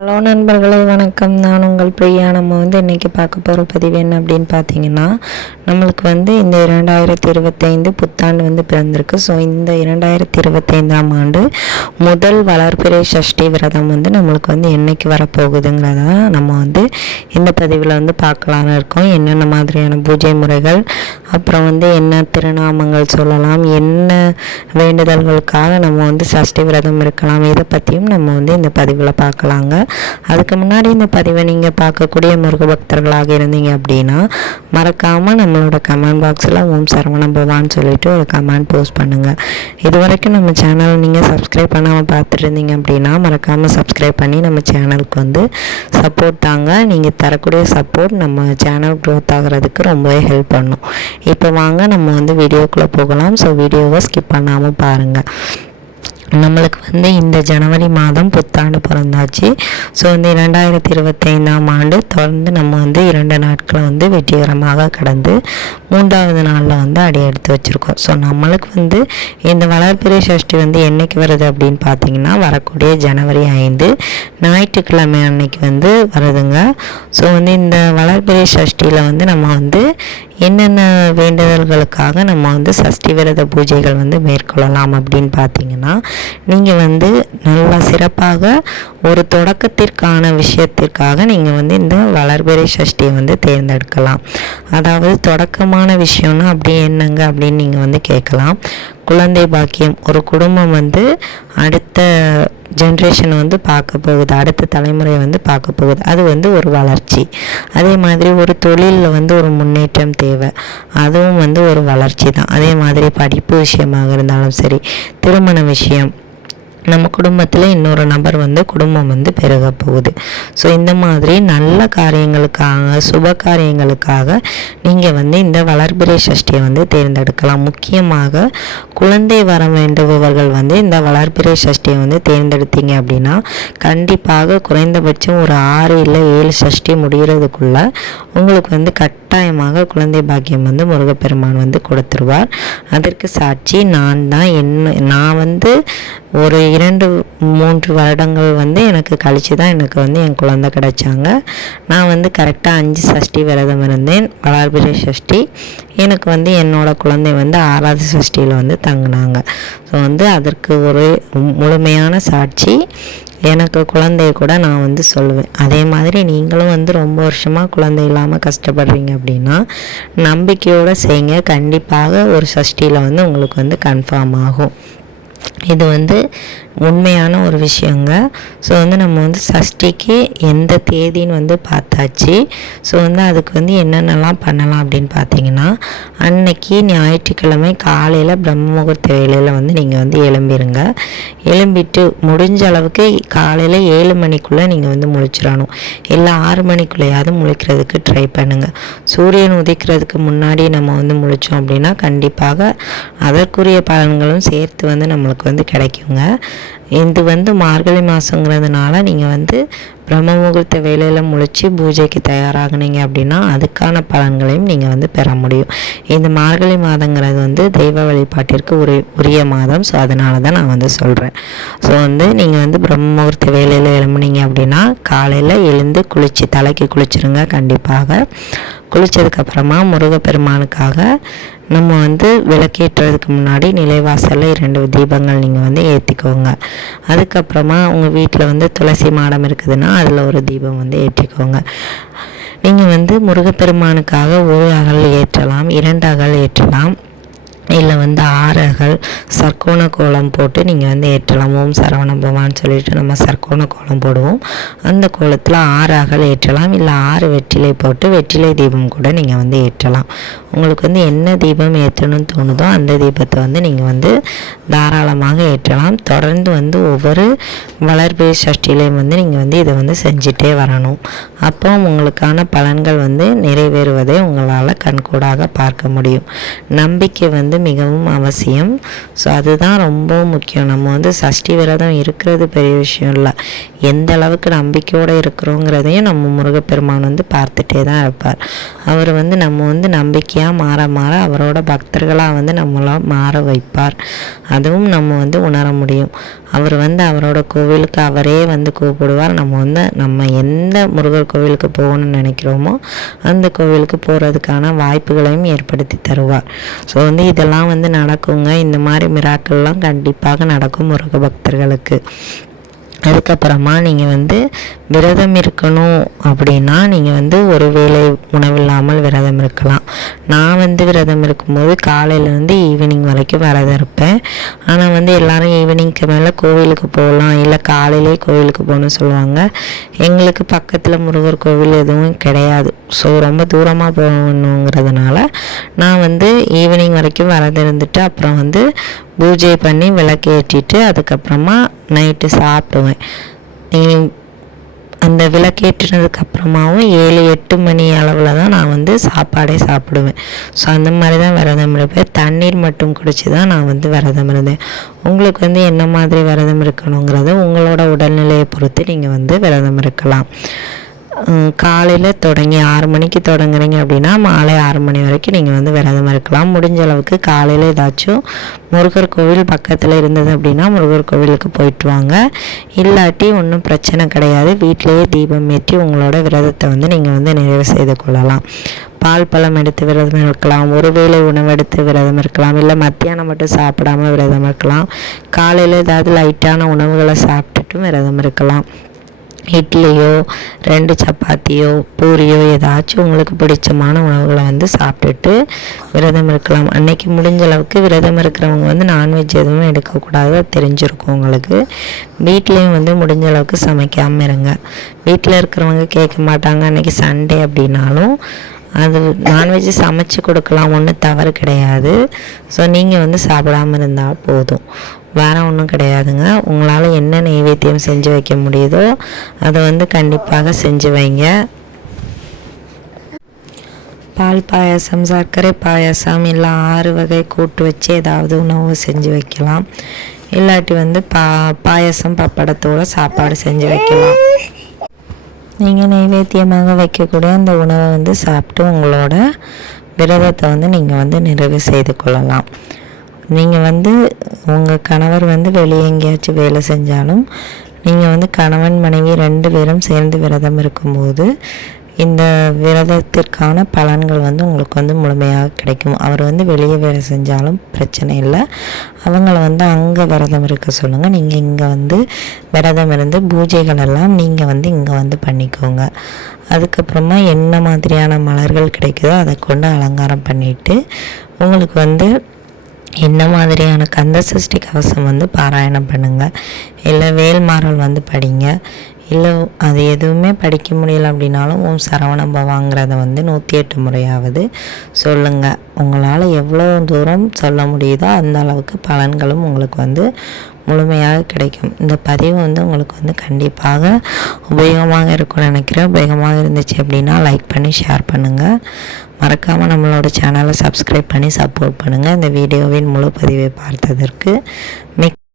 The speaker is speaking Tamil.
ஹலோ நண்பர்களே, வணக்கம். நான் உங்கள் பிரியா. நம்ம இன்றைக்கி பார்க்க போகிற பதிவு என்ன அப்படின்னு பார்த்தீங்கன்னா, நம்மளுக்கு இந்த 2025 புத்தாண்டு பிறந்திருக்கு. ஸோ இந்த 2025ஆம் ஆண்டு முதல் வளர்பிறை சஷ்டி விரதம் நம்மளுக்கு என்றைக்கு வரப்போகுதுங்கிறத நம்ம இந்த பதிவில் பார்க்கலான்னு இருக்கோம். என்னென்ன மாதிரியான பூஜை முறைகள், அப்புறம் என்ன திருநாமங்கள் சொல்லலாம், என்ன வேண்டுதல்களுக்காக நம்ம சஷ்டி விரதம் இருக்கலாம், இதை பற்றியும் நம்ம இந்த பதிவில் பார்க்கலாங்க. அதுக்கு முன்னாடி இந்த பதிவை நீங்கள் பார்க்கக்கூடிய முருக பக்தர்களாக இருந்தீங்க அப்படின்னா மறக்காமல் நம்மளோட கமெண்ட் பாக்ஸில் ஓம் சரவண பவான்னு சொல்லிட்டு ஒரு கமெண்ட் போஸ்ட் பண்ணுங்கள். இது வரைக்கும் நம்ம சேனலை நீங்கள் சப்ஸ்கிரைப் பண்ணாமல் பார்த்துட்டு இருந்தீங்க அப்படின்னா மறக்காமல் சப்ஸ்கிரைப் பண்ணி நம்ம சேனலுக்கு சப்போர்ட் தாங்க. நீங்கள் தரக்கூடிய சப்போர்ட் நம்ம சேனல் க்ரோத் ஆகிறதுக்கு ரொம்பவே ஹெல்ப் பண்ணும். இப்போ வாங்க நம்ம வீடியோக்குள்ளே போகலாம். ஸோ வீடியோவை ஸ்கிப் பண்ணாமல் பாருங்கள். நம்மளுக்கு இந்த ஜனவரி மாதம் புத்தாண்டு பிறந்தாச்சு. ஸோ 2025ஆம் ஆண்டு தொடர்ந்து நம்ம 2 நாட்களை வெற்றிகரமாக கடந்து 3வது நாளில் அடி எடுத்து வச்சுருக்கோம். ஸோ நம்மளுக்கு இந்த வளர்பிறை சஷ்டி என்றைக்கு வருது அப்படின்னு பார்த்தீங்கன்னா வரக்கூடிய ஜனவரி 5 ஞாயிற்றுக்கிழமை அன்னைக்கு வருதுங்க. ஸோ இந்த வளர்பிறை சஷ்டியில் நம்ம என்னென்ன வேண்டுதல்களுக்காக நம்ம சஷ்டி விரத பூஜைகள் மேற்கொள்ளலாம் அப்படின்னு பார்த்தீங்கன்னா, நீங்கள் நல்லா சிறப்பாக ஒரு தொடக்கத்திற்கான விஷயத்திற்காக நீங்கள் இந்த வளர்பிறை சஷ்டியை தேர்ந்தெடுக்கலாம். அதாவது தொடக்கமான விஷயம்னா அப்படி என்னங்க அப்படின்னு நீங்கள் கேட்கலாம். குழந்தை பாக்கியம். ஒரு குடும்பம் அடுத்த ஜென்ரேஷன் பார்க்க போகுது, அடுத்த தலைமுறை பார்க்க போகுது. அது ஒரு வளர்ச்சி. அதே மாதிரி ஒரு தொழிலில் ஒரு முன்னேற்றம் தேவை, அதுவும் ஒரு வளர்ச்சி தான். அதே மாதிரி படிப்பு விஷயமாக இருந்தாலும் சரி, திருமண விஷயம், நம்ம குடும்பத்தில் இன்னொரு நபர் குடும்பம் பெருக போகுது. ஸோ இந்த மாதிரி நல்ல காரியங்களுக்காக, சுப காரியங்களுக்காக நீங்கள் இந்த வளர்பிறை சஷ்டியை தேர்ந்தெடுக்கலாம். முக்கியமாக குழந்தை வர வேண்டுபவர்கள் இந்த வளர்பிறை சஷ்டியை தேர்ந்தெடுத்தீங்க அப்படின்னா கண்டிப்பாக குறைந்தபட்சம் ஒரு 6 இல்லை 7 சஷ்டி முடிகிறதுக்குள்ள உங்களுக்கு கட்டாயமாக குழந்தை பாக்கியம் முருகப்பெருமான் கொடுத்துருவார். அதற்கு சாட்சி நான் தான். நான் ஒரு 2-3 வருடங்கள் எனக்கு கழித்து தான் எனக்கு என் குழந்தை கிடைச்சாங்க. நான் கரெக்டாக 5 சஷ்டி விரதம் இருந்தேன், வளர்பிறை சஷ்டி. எனக்கு என்னோடய குழந்தை 6வது சஷ்டியில் தங்கினாங்க. ஸோ அதற்கு ஒரு முழுமையான சாட்சி எனக்கு குழந்தைய கூட நான் சொல்லுவேன். அதே மாதிரி நீங்களும் ரொம்ப வருஷமாக குழந்தை இல்லாமல் கஷ்டப்படுறீங்க அப்படின்னா நம்பிக்கையோடு செய்யுங்க. கண்டிப்பாக ஒரு சஷ்டியில் உங்களுக்கு கன்ஃபார்ம் ஆகும். இது உண்மையான ஒரு விஷயங்க. ஸோ நம்ம சஷ்டிக்கு எந்த தேதின்னு பார்த்தாச்சு. ஸோ அதுக்கு என்னென்னலாம் பண்ணலாம் அப்படின்னு பார்த்தீங்கன்னா, அன்னைக்கு ஞாயிற்றுக்கிழமை காலையில் பிரம்ம முகூர்த்த வேளையில் நீங்கள் எழும்பிடுங்க. எழும்பிட்டு முடிஞ்ச அளவுக்கு காலையில் 7 மணிக்குள்ளே நீங்கள் முழிச்சிடணும். இல்லை 6 மணிக்குள்ளேயாவது முழிக்கிறதுக்கு ட்ரை பண்ணுங்கள். சூரியன் உதிக்கிறதுக்கு முன்னாடி நம்ம முழித்தோம் அப்படின்னா கண்டிப்பாக அதற்குரிய பலன்களும் சேர்த்து நம்மளுக்கு கிடைக்குங்க. இது மார்கழி மாதங்கிறதுனால நீங்கள் பிரம்ம முகூர்த்த வேலையில் முழிச்சு பூஜைக்கு தயாராகினீங்க அப்படின்னா அதுக்கான பலன்களையும் நீங்கள் பெற முடியும். இந்த மார்கழி மாதங்கிறது தெய்வ வழிபாட்டிற்கு உரிய மாதம். ஸோ அதனால தான் நான் சொல்கிறேன். ஸோ நீங்கள் பிரம்ம முகூர்த்த வேலையில் எழும்புனீங்க அப்படின்னா காலையில் எழுந்து தலைக்கு குளிச்சுருங்க. கண்டிப்பாக குளித்ததுக்கப்புறமா முருகப்பெருமானுக்காக நம்ம விளக்கேற்றுறதுக்கு முன்னாடி நிலைவாசலில் 2 தீபங்கள் நீங்கள் ஏற்றிக்கோங்க. அதுக்கப்புறமா உங்கள் வீட்டில் துளசி மாடம் இருக்குதுன்னா அதில் ஒரு தீபம் ஏற்றிக்கோங்க. நீங்கள் முருகப்பெருமானுக்காக 1 அகல் ஏற்றலாம், 2 அகல் ஏற்றலாம், இல்லை 6 அகல் சர்க்கோண கோலம் போட்டு நீங்கள் ஏற்றலாம். ஓம் சரவண பவான்னு சொல்லிட்டு நம்ம சர்க்கோண கோலம் போடுவோம். அந்த கோலத்தில் 6 அகல் ஏற்றலாம், இல்லை 6 வெற்றிலை போட்டு வெற்றிலை தீபம் கூட நீங்கள் ஏற்றலாம். உங்களுக்கு என்ன தீபம் ஏற்றணும்னு தோணுதோ அந்த தீபத்தை நீங்கள் தாராளமாக ஏற்றலாம். தொடர்ந்து ஒவ்வொரு வளர்பிறை சஷ்டிலையும் நீங்கள் இதை செஞ்சுட்டே வரணும். அப்போ உங்களுக்கான பலன்கள் நிறைவேறுவதை உங்களால் கண்கூடாக பார்க்க முடியும். நம்பிக்கை மிகவும் அவசியம். ஸோ அதுதான் ரொம்ப முக்கியம். நம்ம சஷ்டி விரதம் இருக்கிறது பெரிய விஷயம் இல்லை, எந்த அளவுக்கு நம்பிக்கையோடு இருக்கிறோங்கிறதையும் நம்ம முருகப்பெருமான் பார்த்துட்டே தான் இருப்பார். அவர் நம்ம நம்பிக்கையாக பூஜையாக மாற மாற அவரோட பக்தர்களாக வந்து நம்மளை மாற வைப்பார். அதுவும் நம்ம வந்து உணர முடியும். அவர் வந்து அவரோட கோவிலுக்கு அவரே வந்து கூப்பிடுவார். நம்ம எந்த முருகர் கோவிலுக்கு போகணும்னு நினைக்கிறோமோ அந்த கோவிலுக்கு போகிறதுக்கான வாய்ப்புகளையும் ஏற்படுத்தி தருவார். ஸோ வந்து இதெல்லாம் வந்து நடக்குங்க. இந்த மாதிரி மிராக்கள்லாம் கண்டிப்பாக நடக்கும் முருக பக்தர்களுக்கு. அதுக்கப்புறமா நீங்கள் வந்து விரதம் இருக்கணும் அப்படின்னா நீங்கள் வந்து ஒரு வேளை உணவில்லாமல் விரதம் இருக்கலாம். நான் வந்து விரதம் இருக்கும்போது காலையிலேருந்து ஈவினிங் வரைக்கும் விரதம் இருப்பேன். ஆனால் வந்து எல்லோரும் ஈவினிங்க்கு மேலே கோவிலுக்கு போகலாம், இல்லை காலையிலே கோவிலுக்கு போகணும்னு சொல்லுவாங்க. எங்களுக்கு பக்கத்தில் முருகர் கோவில் எதுவும் கிடையாது. ஸோ ரொம்ப தூரமாக போகணுங்கிறதுனால நான் வந்து ஈவினிங் வரைக்கும் விரதம் இருந்துட்டு அப்புறம் வந்து பூஜை பண்ணி விளக்கு ஏற்றிட்டு அதுக்கப்புறமா நைட்டு சாப்பிடுவேன். அந்த விளக்கேற்றினதுக்கப்புறமாவும் 7-8 மணி அளவில் தான் நான் வந்து சாப்பாடே சாப்பிடுவேன். ஸோ அந்த மாதிரி தான் விரதம் இருப்பேன். தண்ணீர் மட்டும் குடித்து தான் நான் வந்து விரதம் இருந்தேன். உங்களுக்கு வந்து என்ன மாதிரி விரதம் இருக்கணுங்கிறத உங்களோட உடல்நிலையை பொறுத்து நீங்கள் வந்து விரதம் இருக்கலாம். காலையில் தொடங்கி 6 மணிக்கு தொடங்குறீங்க அப்படின்னா மாலை 6 மணி வரைக்கும் நீங்கள் வந்து விரதம் இருக்கலாம். முடிஞ்ச அளவுக்கு காலையில் ஏதாச்சும் முருகர் கோவில் பக்கத்தில் இருந்தது அப்படின்னா முருகர் கோவிலுக்கு போயிட்டு வாங்க. இல்லாட்டி ஒன்றும் பிரச்சனை கிடையாது. வீட்டிலேயே தீபம் ஏற்றி உங்களோட விரதத்தை வந்து நீங்கள் வந்து நிறைவு செய்து கொள்ளலாம். பால் பழம் எடுத்து விரதம் இருக்கலாம், ஒரு வேளை உணவு எடுத்து விரதம் இருக்கலாம், இல்லை மத்தியானம் மட்டும் சாப்பிடாமல் விரதம் இருக்கலாம். காலையில் ஏதாவது லைட்டான உணவுகளை சாப்பிட்டுட்டும் விரதம் இருக்கலாம். இட்லியோ 2 சப்பாத்தியோ பூரியோ ஏதாச்சும் உங்களுக்கு பிடிச்சமான உணவுகளை வந்து சாப்பிட்டுட்டு விரதம் இருக்கலாம். அன்றைக்கி முடிஞ்ச அளவுக்கு விரதம் இருக்கிறவங்க வந்து நான்வெஜ் எதுவும் எடுக்கக்கூடாது, தெரிஞ்சிருக்கும் உங்களுக்கு. வீட்லேயும் வந்து முடிஞ்ச அளவுக்கு சமைக்காமல் இருங்க. வீட்டில் இருக்கிறவங்க கேட்க மாட்டாங்க அன்றைக்கி சண்டே அப்படின்னாலும் அது நான்வெஜ் சமைச்சு கொடுக்கலாம், ஒன்றும் தவறு கிடையாது. ஸோ நீங்கள் வந்து சாப்பிடாமல் இருந்தால் போதும், வேறு ஒன்றும் கிடையாதுங்க. உங்களால் என்ன நைவேத்தியம் செஞ்சு வைக்க முடியுதோ அதை வந்து கண்டிப்பாக செஞ்சு வைங்க. பால் பாயாசம், சர்க்கரை பாயாசம், இல்லை 6 வகை கூட்டு வச்சு ஏதாவது உணவு செஞ்சு வைக்கலாம். இல்லாட்டி வந்து பாயாசம் பப்படத்தோடு சாப்பாடு செஞ்சு வைக்கலாம். நீங்கள் நைவேத்தியமாக வைக்கக்கூடிய அந்த உணவை வந்து சாப்பிட்டு உங்களோட விரதத்தை வந்து நீங்கள் வந்து நிறைவு செய்து கொள்ளலாம். நீங்கள் வந்து உங்கள் கணவர் வந்து வெளியே எங்கேயாச்சும் வேலை செஞ்சாலும் நீங்கள் வந்து கணவன் மனைவி 2 பேரும் சேர்ந்து விரதம் இருக்கும்போது இந்த விரதத்திற்கான பலன்கள் வந்து உங்களுக்கு வந்து முழுமையாக கிடைக்கும். அவர் வந்து வெளியே வேலை செஞ்சாலும் பிரச்சனை இல்லை, அவங்கள வந்து அங்கே விரதம் இருக்க சொல்லுங்கள். நீங்கள் இங்கே வந்து விரதம் இருந்து பூஜைகள் எல்லாம் நீங்கள் வந்து இங்கே வந்து பண்ணிக்கோங்க. அதுக்கப்புறமா என்ன மாதிரியான மலர்கள் கிடைக்குதோ அதை கொண்டு அலங்காரம் பண்ணிவிட்டு உங்களுக்கு வந்து என்ன மாதிரியான கந்த சஷ்டி கவசம் வந்து பாராயணம் பண்ணுங்கள், இல்லை வேல்மாறல் வந்து படிங்க. இல்லை அது எதுவுமே படிக்க முடியல அப்படின்னாலும் ஓம் சரவண பவாங்கிறத வந்து 108 முறையாவது சொல்லுங்கள். உங்களால் எவ்வளோ தூரம் சொல்ல முடியுதோ அந்த அளவுக்கு பலன்களும் உங்களுக்கு வந்து முழுமையாக கிடைக்கும். இந்த பதிவு வந்து உங்களுக்கு வந்து கண்டிப்பாக உபயோகமாக இருக்கும்னு நினைக்கிறேன். உபயோகமாக இருந்துச்சு அப்படின்னா லைக் பண்ணி ஷேர் பண்ணுங்கள். மறக்காமல் நம்மளோட சேனலை சப்ஸ்கிரைப் பண்ணி சப்போர்ட் பண்ணுங்கள். இந்த வீடியோவின் முழு பதிவை பார்த்ததற்கு மிக்க